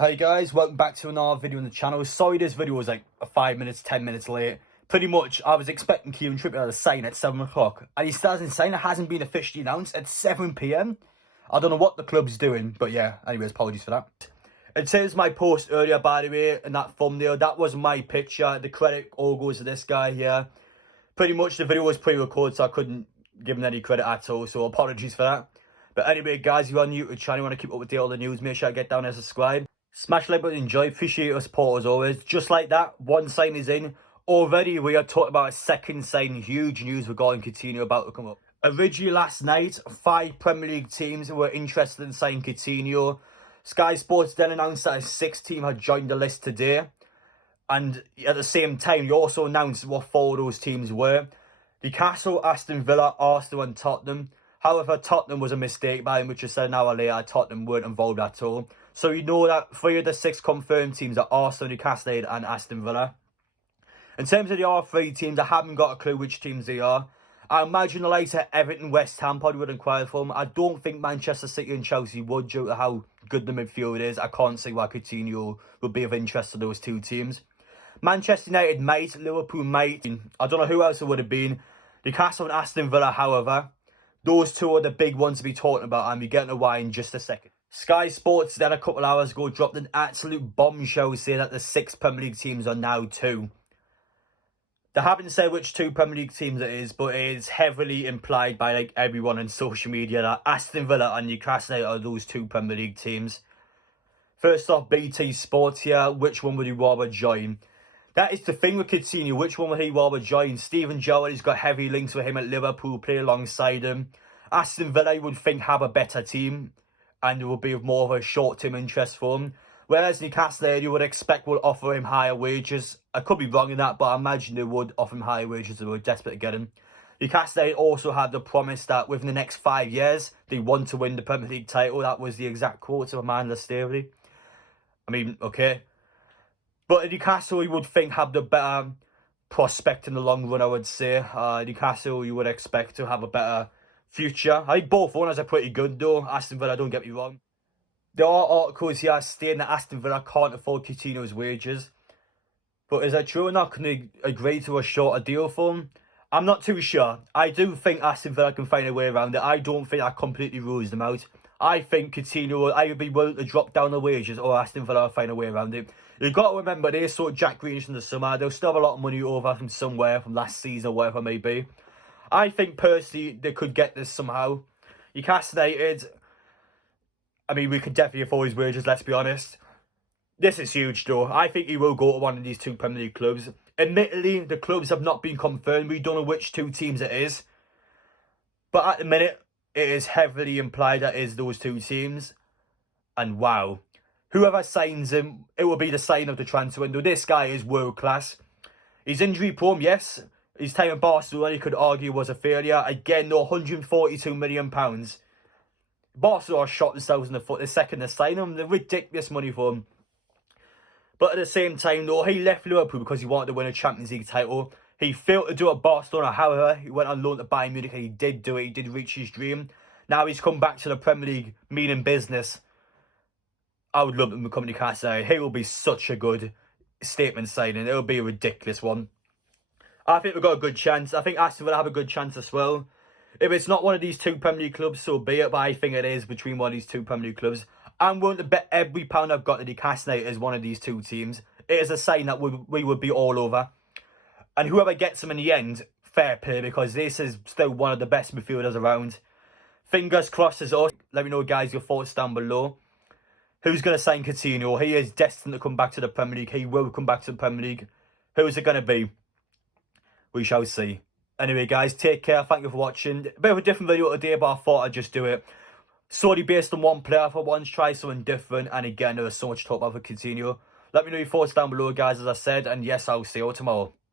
Hey guys, welcome back to another video on the channel. Sorry this video was like 5 minutes, 10 minutes late. Pretty much, I was expecting Kieran Trippier to sign at 7 o'clock. And he still hasn't signed. It hasn't been officially announced at 7 p.m. I don't know what the club's doing, but yeah, anyways, apologies for that. It says my post earlier, by the way, in that thumbnail, that was my picture. The credit all goes to this guy here. Pretty much the video was pre-recorded, so I couldn't give him any credit at all, so apologies for that. But anyway, guys, if you're on YouTube channel, you want to keep up with all the news, make sure I get down and subscribe. Smash the like button, enjoy, appreciate your support as always. Just like that, one sign is in. Already we are talking about a second sign, huge news regarding Coutinho about to come up. Originally last night, 5 Premier League teams were interested in signing Coutinho. Sky Sports then announced that a 6th team had joined the list today. And at the same time, he also announced what 4 of those teams were. Newcastle, Aston Villa, Arsenal and Tottenham. However, Tottenham was a mistake by him, which is said an hour later. Tottenham weren't involved at all. So you know that 3 of the 6 confirmed teams are Arsenal, Newcastle United and Aston Villa. In terms of the other 3 teams, I haven't got a clue which teams they are. I imagine the likes of Everton, West Ham probably would inquire for them. I don't think Manchester City and Chelsea would, due to how good the midfield is. I can't see why Coutinho would be of interest to those 2 teams. Manchester United might, Liverpool might. I don't know who else it would have been. Newcastle and Aston Villa, however, those 2 are the big ones to be talking about, and we'll get into why in just a second. Sky Sports then a couple hours ago dropped an absolute bombshell saying that the 6 Premier League teams are now 2. They haven't said which 2 Premier League teams it is, but it is heavily implied by like everyone on social media that Aston Villa and Newcastle United are those 2 Premier League teams. First off, BT Sports here, which one would you rather join? That is the thing with Coutinho, which one would he rather join? Steven Gerrard's got heavy links with him at Liverpool, play alongside him. Aston Villa, you would think, have a better team, and it will be of more of a short-term interest for him. Whereas Newcastle, you would expect will offer him higher wages. I could be wrong in that, but I imagine they would offer him higher wages. They were desperate to get him. Newcastle also had the promise that within the next 5 years, they want to win the Premier League title. That was the exact quote of Amanda Staveley. I mean, okay. But at Newcastle, you would think, have the better prospect in the long run, I would say. Newcastle, you would expect to have a better future. I think both owners are pretty good though. Aston Villa, don't get me wrong. There are articles here stating that Aston Villa can't afford Coutinho's wages. But is that true or not? Can they agree to a shorter deal for him? I'm not too sure. I do think Aston Villa can find a way around it. I don't think that completely rules them out. I think Coutinho will either be willing to drop down the wages or Aston Villa will find a way around it. You've got to remember, they saw Jack Grealish in the summer. They'll still have a lot of money over from somewhere, from last season or whatever it may be. I think personally they could get this somehow. Newcastle United, I mean, we could definitely afford his wages, let's be honest. This is huge though. I think he will go to one of these 2 Premier League clubs. Admittedly, the clubs have not been confirmed. We don't know which 2 teams it is. But at the minute, it is heavily implied that it is those 2 teams. And wow. Whoever signs him, it will be the sign of the transfer window. This guy is world class. He's injury prone, yes. His time at Barcelona, you could argue, was a failure. Again, though, £142 million. Barcelona shot themselves in the foot the second they signed him. They're ridiculous money for him. But at the same time, though, he left Liverpool because he wanted to win a Champions League title. He failed to do it at Barcelona. However, he went on loan to Bayern Munich and he did do it. He did reach his dream. Now he's come back to the Premier League, meaning business. I would love him to come to Newcastle. He will be such a good statement signing. It will be a ridiculous one. I think we've got a good chance. I think Aston Villa have a good chance as well. If it's not one of these 2 Premier League clubs, so be it. But I think it is between one of these 2 Premier League clubs. I'm willing to bet every pound I've got that Newcastle United is one of these 2 teams. It is a sign that we would be all over. And whoever gets them in the end, fair play, because this is still one of the best midfielders around. Fingers crossed as us. Let me know, guys, your thoughts down below. Who's going to sign Coutinho? He is destined to come back to the Premier League. He will come back to the Premier League. Who is it going to be? We shall see. Anyway, guys, take care. Thank you for watching. A bit of a different video today, but I thought I'd just do it solely based on one player for once. Try something different. And again, there was so much to talk about for Coutinho. Let me know your thoughts down below, guys, as I said. And yes, I'll see you all tomorrow.